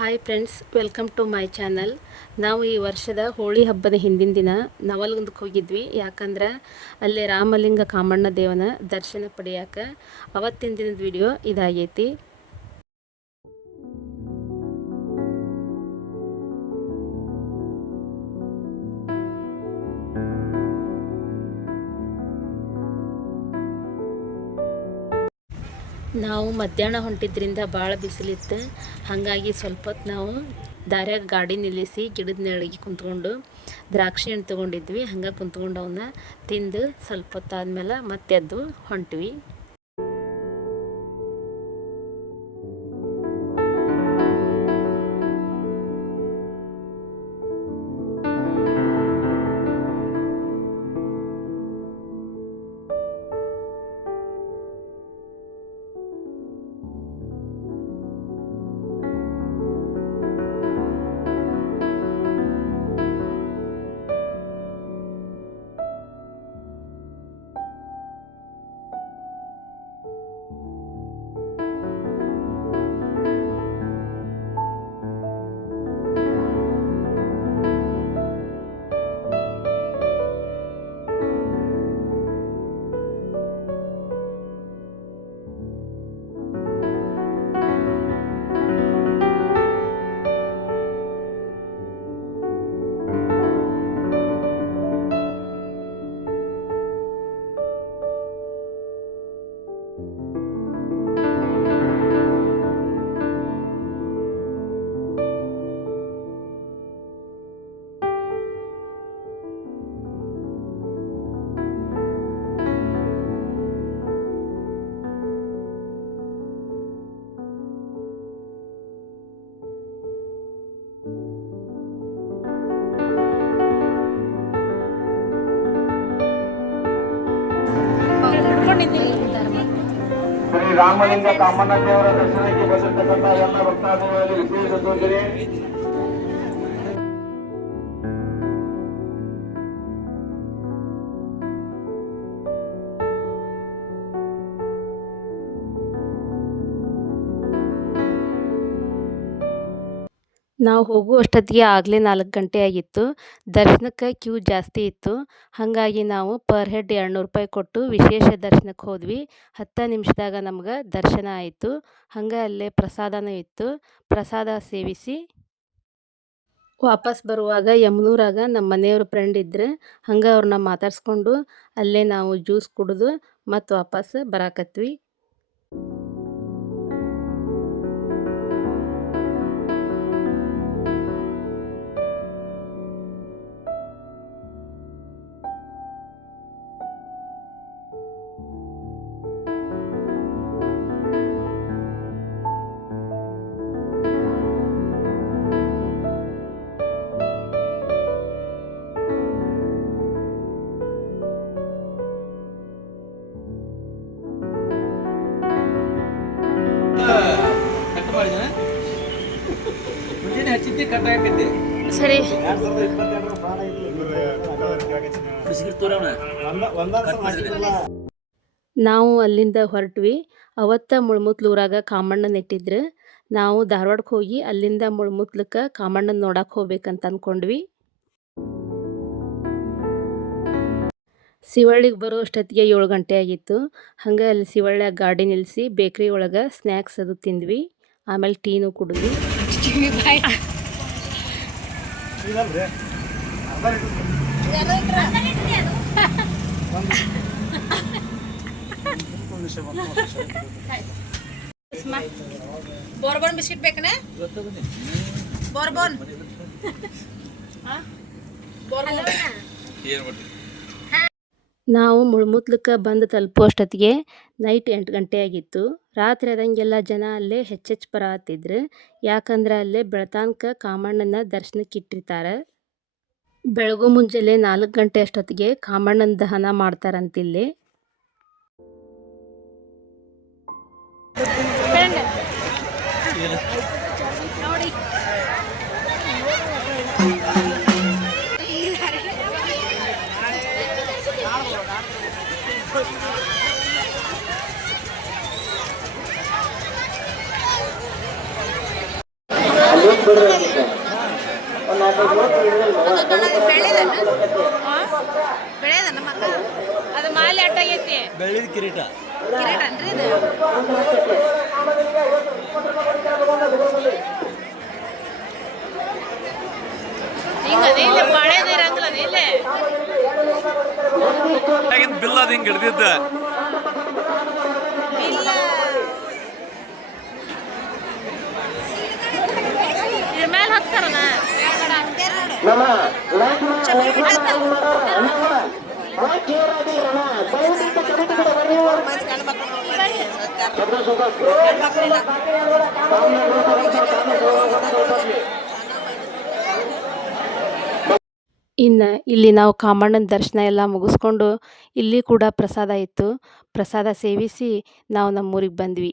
Hi friends welcome to my channel ನಾವು ಈ ವರ್ಷದ ಹೋಳಿ ಹಬ್ಬದ ಹಿಂದಿನ ದಿನ ನವಲ್ಗುಂದಕ್ಕೆ ಹೋಗಿದ್ವಿ. ಯಾಕಂದ್ರೆ ಅಲ್ಲೇ ರಾಮಲಿಂಗ ಕಾಮಣ್ಣ ದೇವನ ದರ್ಶನ ಪಡೆಯಕ್ಕೆ ಅವತ್ತಿನ ದಿನದ ವಿಡಿಯೋ ಇದಾಗೈತಿ. ನಾವು ಮಧ್ಯಾಹ್ನ ಹೊಂಟಿದ್ರಿಂದ ಭಾಳ ಬಿಸಿಲಿತ್ತು. ಹಾಗಾಗಿ ಸ್ವಲ್ಪ ಹೊತ್ತು ನಾವು ದಾರ್ಯಾಗ ಗಾಡಿ ನಿಲ್ಲಿಸಿ ಗಿಡದ ನೆರಳಿಗೆ ಕುಂತ್ಕೊಂಡು ದ್ರಾಕ್ಷಿ ಹಣ್ಣು ತೊಗೊಂಡಿದ್ವಿ. ಹಂಗೆ ಕುಂತ್ಕೊಂಡು ಅವನ್ನ ತಿಂದು ಸ್ವಲ್ಪ ಹೊತ್ತಾದ್ಮೇಲೆ ಮತ್ತೆ ಎದ್ದು ಹೊಂಟ್ವಿ. ಶ್ರೀ ರಾಮಲಿಂಗ ಕಾಮಣ್ಣ ದೇವರ ದರ್ಶನಕ್ಕೆ ಬಂದಿರತಕ್ಕಂಥ ಎಲ್ಲ ಭಕ್ತಾದಿಗಳಲ್ಲಿ ವಿಶೇಷ ಸೂಚನೆ ನಾವು ಹೋಗುವಷ್ಟೊತ್ತಿಗೆ ಆಗಲೇ ನಾಲ್ಕು ಗಂಟೆ ಆಗಿತ್ತು. ದರ್ಶನಕ್ಕೆ ಕ್ಯೂ ಜಾಸ್ತಿ ಇತ್ತು. ಹಾಗಾಗಿ ನಾವು ಪರ್ ಹೆಡ್ ಎರಡುನೂರು ರೂಪಾಯಿ ಕೊಟ್ಟು ವಿಶೇಷ ದರ್ಶನಕ್ಕೆ ಹೋದ್ವಿ. ಹತ್ತು ನಿಮಿಷದಾಗ ನಮ್ಗೆ ದರ್ಶನ ಆಯಿತು. ಹಂಗೆ ಅಲ್ಲೇ ಪ್ರಸಾದನೂ ಇತ್ತು. ಪ್ರಸಾದ ಸೇವಿಸಿ ವಾಪಸ್ ಬರುವಾಗ ಯಮನೂರಾಗ ನಮ್ಮ ಮನೆಯವ್ರ ಫ್ರೆಂಡ್ ಇದ್ರು. ಹಂಗೆ ಅವ್ರನ್ನ ಮಾತಾಡಿಸ್ಕೊಂಡು ಅಲ್ಲೇ ನಾವು ಜ್ಯೂಸ್ ಕುಡಿದು ಮತ್ತು ವಾಪಸ್ ಬರಾಕತ್ವಿ. ಸರಿ. ನಾವು ಅಲ್ಲಿಂದ ಹೊರಟ್ವಿ. ಅವತ್ತ ಮುಳ್ಮುತ್ಲೂರಾಗ ಕಾಮಣ್ಣ ಇಟ್ಟಿದ್ರು ನಾವು ಧಾರವಾಡಕ್ಕೆ ಹೋಗಿ ಅಲ್ಲಿಂದ ಮುಳ್ಮುತ್ಲಕ್ಕೆ ಕಾಮಣ್ಣನ ನೋಡಕ್ಕೆ ಹೋಗ್ಬೇಕಂತ ಅಂದ್ಕೊಂಡ್ವಿ ಸಿವಳ್ಳಿಗೆ ಬರೋ ಅಷ್ಟೊತ್ತಿಗೆ ಏಳು ಗಂಟೆ ಆಗಿತ್ತು. ಹಂಗೆ ಅಲ್ಲಿ ಸಿವಳ್ಳಿ ಗಾಡಿ ನಿಲ್ಲಿಸಿ ಬೇಕ್ರಿ ಒಳಗೆ ಸ್ನ್ಯಾಕ್ಸ್ ಅದು ತಿಂದ್ವಿ. ಆಮೇಲೆ ಟೀನು ಕುಡಿದ್ವಿ. ಬೋರ್ಬೋನ್ ಬಿಸ್ಕಿಟ್ ಬೇಕನೆ? ಬೋರ್ಬೋನ್. ನಾವು ಮುಳ್ಮುತ್ಲಕ್ಕೆ ಬಂದು ತಲುಪೋ ಅಷ್ಟೊತ್ತಿಗೆ ನೈಟ್ ಎಂಟು ಗಂಟೆ ಆಗಿತ್ತು. ರಾತ್ರಿ ಆದಂಗೆಲ್ಲ ಜನ ಅಲ್ಲೇ ಹೆಚ್ಚೆಚ್ಚು ಬರತ್ತಿದ್ರು ಯಾಕಂದ್ರೆ ಅಲ್ಲೇ ಬೆಳತಾನ್ಕ ಕಾಮಣ್ಣನ ದರ್ಶನಕ್ಕೆ ಇಟ್ಟಿರ್ತಾರೆ. ಬೆಳಗು ಮುಂಜಾನೆ ನಾಲ್ಕು ಗಂಟೆ ಅಷ್ಟೊತ್ತಿಗೆ ಕಾಮಣ್ಣನ ದಹನ ಮಾಡ್ತಾರಂತಿಲ್ಲಿ. ಇಲ್ಲಿ. ಬೆಳೆದನ ಮಕ್ಕ ಅದು ಮಾಲೆ ಅಟ್ಟಾಗೈತಿ ಬೆಳ್ಳಿದ ಕಿರೀಟ ಕಿರೀಟ ಅನ್ರಿ ಇದು ಹಿಂಗ ಅದೇ ಇಲ್ಲ ಬಾಳೆದ ಇರಂಗಿಲ್ಲ ಅದೇ ಬಿಲ್ ಅದು ಹಿಂಗೆ ಹಿಡ್ದಿದ್ದ ಇಲ್ಲ ಇದ್ರ ಮೇಲೆ ಹಾಕ್ತಾರನ ನಮ್ಮ ಇನ್ನು ಇಲ್ಲಿ ನಾವು ಕಾಮಣ್ಣನ ದರ್ಶನ ಎಲ್ಲ ಮುಗಿಸ್ಕೊಂಡು ಇಲ್ಲಿ ಕೂಡ ಪ್ರಸಾದ ಇತ್ತು. ಪ್ರಸಾದ ಸೇವಿಸಿ ನಾವು ನಮ್ಮೂರಿಗೆ ಬಂದ್ವಿ.